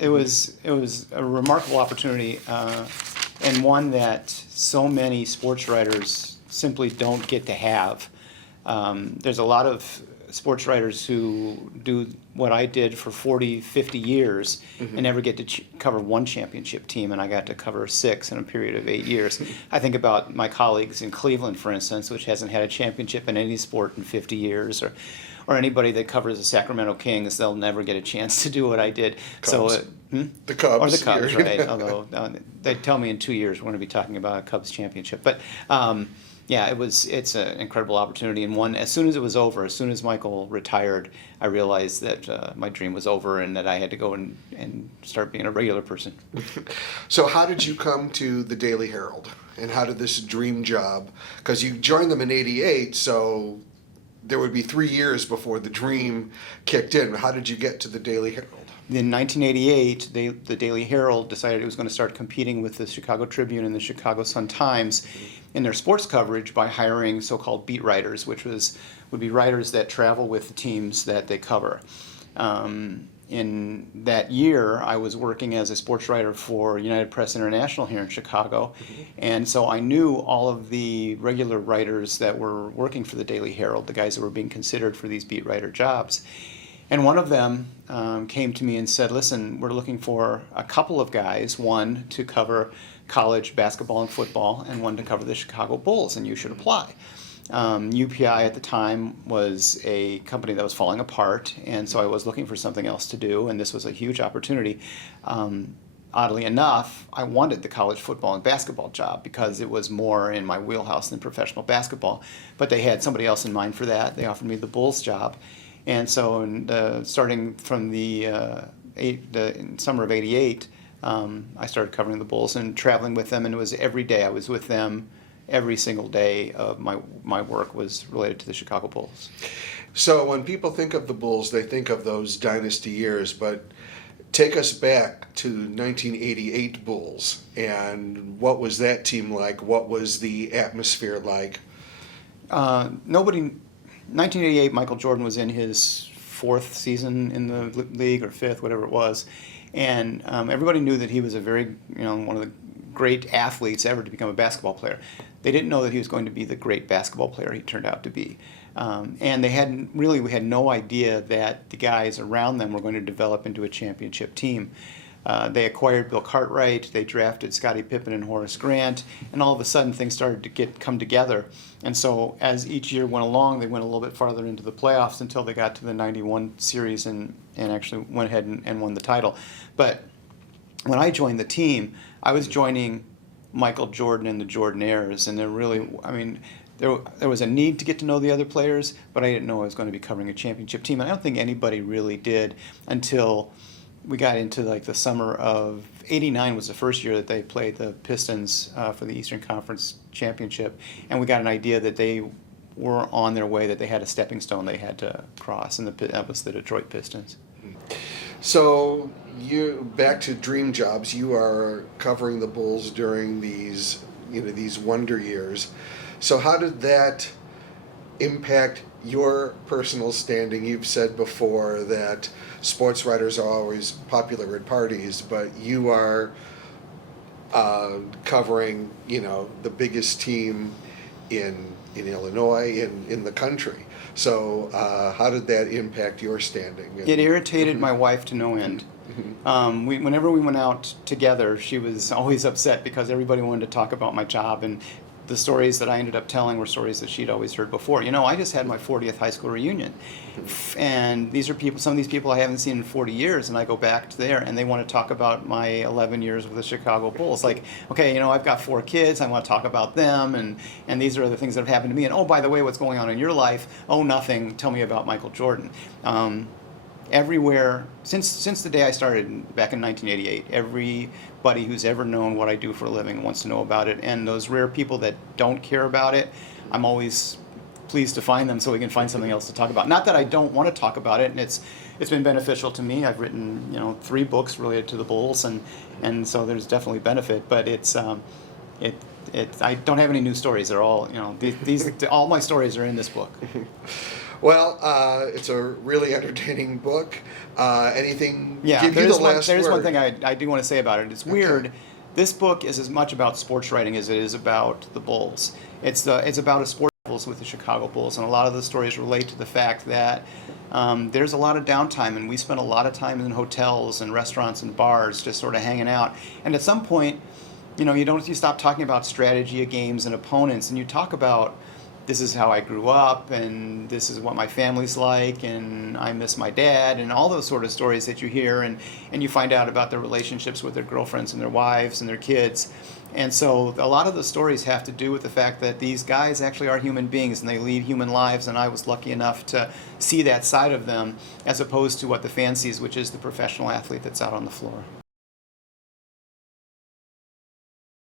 It was a remarkable opportunity, and one that so many sports writers simply don't get to have. There's a lot of sports writers who do what I did for 40, 50 years and never get to cover one championship team, and I got to cover 6 in a period of 8 years. I think about my colleagues in Cleveland, for instance, which hasn't had a championship in any sport in 50 years, or anybody that covers the Sacramento Kings, they'll never get a chance to do what I did. Cubs. The Cubs. Or the Cubs, right? Although they tell me in 2 years we're going to be talking about a Cubs championship. But yeah, it's an incredible opportunity. And one, as soon as it was over, as soon as Michael retired, I realized that my dream was over and that I had to go and start being a regular person. So how did you come to the Daily Herald? And how did this dream job, because you joined them in '88, so there would be 3 years before the dream kicked in. How did you get to the Daily Herald? In 1988, the Daily Herald decided it was going to start competing with the Chicago Tribune and the Chicago Sun-Times in their sports coverage by hiring so-called beat writers, which would be writers that travel with the teams that they cover. In that year, I was working as a sports writer for United Press International here in Chicago, and so I knew all of the regular writers that were working for the Daily Herald, the guys that were being considered for these beat writer jobs. And one of them came to me and said, listen, we're looking for a couple of guys, one to cover college basketball and football, and one to cover the Chicago Bulls, and you should apply. UPI at the time was a company that was falling apart, and so I was looking for something else to do, and this was a huge opportunity. Oddly enough, I wanted the college football and basketball job because it was more in my wheelhouse than professional basketball, but they had somebody else in mind for that. They offered me the Bulls job. And so starting from the summer of '88, I started covering the Bulls and traveling with them, and it was every day I was with them. Every single day of my work was related to the Chicago Bulls. So when people think of the Bulls, they think of those dynasty years, but take us back to 1988 Bulls, and what was that team like? What was the atmosphere like? 1988, Michael Jordan was in his 4th season in the league, or 5th, whatever it was, and everybody knew that he was one of the great athletes ever to become a basketball player. They didn't know that he was going to be the great basketball player he turned out to be. And we had no idea that the guys around them were going to develop into a championship team. They acquired Bill Cartwright, they drafted Scottie Pippen and Horace Grant, and all of a sudden things started to come together. And so as each year went along, they went a little bit farther into the playoffs until they got to the '91 series and actually went ahead and won the title. But when I joined the team, I was joining Michael Jordan and the Jordan-heirs, and there was a need to get to know the other players, but I didn't know I was going to be covering a championship team. And I don't think anybody really did until we got into the summer of '89 was the first year that they played the Pistons for the Eastern Conference Championship, and we got an idea that they were on their way, that they had a stepping stone they had to cross, and that was the Detroit Pistons. So back to dream jobs. You are covering the Bulls during these wonder years. So how did that impact your personal standing? You've said before that sports writers are always popular at parties, but you are covering the biggest team in Illinois, in the country. So how did that impact your standing? It irritated my wife to no end. Whenever we went out together, she was always upset because everybody wanted to talk about my job, and the stories that I ended up telling were stories that she'd always heard before. I just had my 40th high school reunion, and some of these people I haven't seen in 40 years, and I go back to there, and they want to talk about my 11 years with the Chicago Bulls. Like, okay, I've got 4 kids, I want to talk about them, and these are the things that have happened to me, and oh, by the way, what's going on in your life? Oh, nothing, tell me about Michael Jordan. Everywhere, since the day I started back in 1988, everybody who's ever known what I do for a living wants to know about it, and those rare people that don't care about it, I'm always pleased to find them so we can find something else to talk about. Not that I don't want to talk about it, and it's been beneficial to me. I've written 3 books related to the Bulls, and so there's definitely benefit, but I don't have any new stories. They're all all my stories are in this book. Well, it's a really entertaining book. Anything? Yeah, Give you the last there's one word. thing I do want to say about it. It's Okay. weird. This book is as much about sports writing as it is about the Bulls. It's about a sport with the Chicago Bulls, and a lot of the stories relate to the fact that there's a lot of downtime, and we spent a lot of time in hotels and restaurants and bars just sort of hanging out. And at some point, you stop talking about strategy of games and opponents, and you talk about this is how I grew up, and this is what my family's like, and I miss my dad, and all those sort of stories that you hear, and you find out about their relationships with their girlfriends and their wives and their kids. And so a lot of the stories have to do with the fact that these guys actually are human beings and they lead human lives, and I was lucky enough to see that side of them as opposed to what the fan sees, which is the professional athlete that's out on the floor.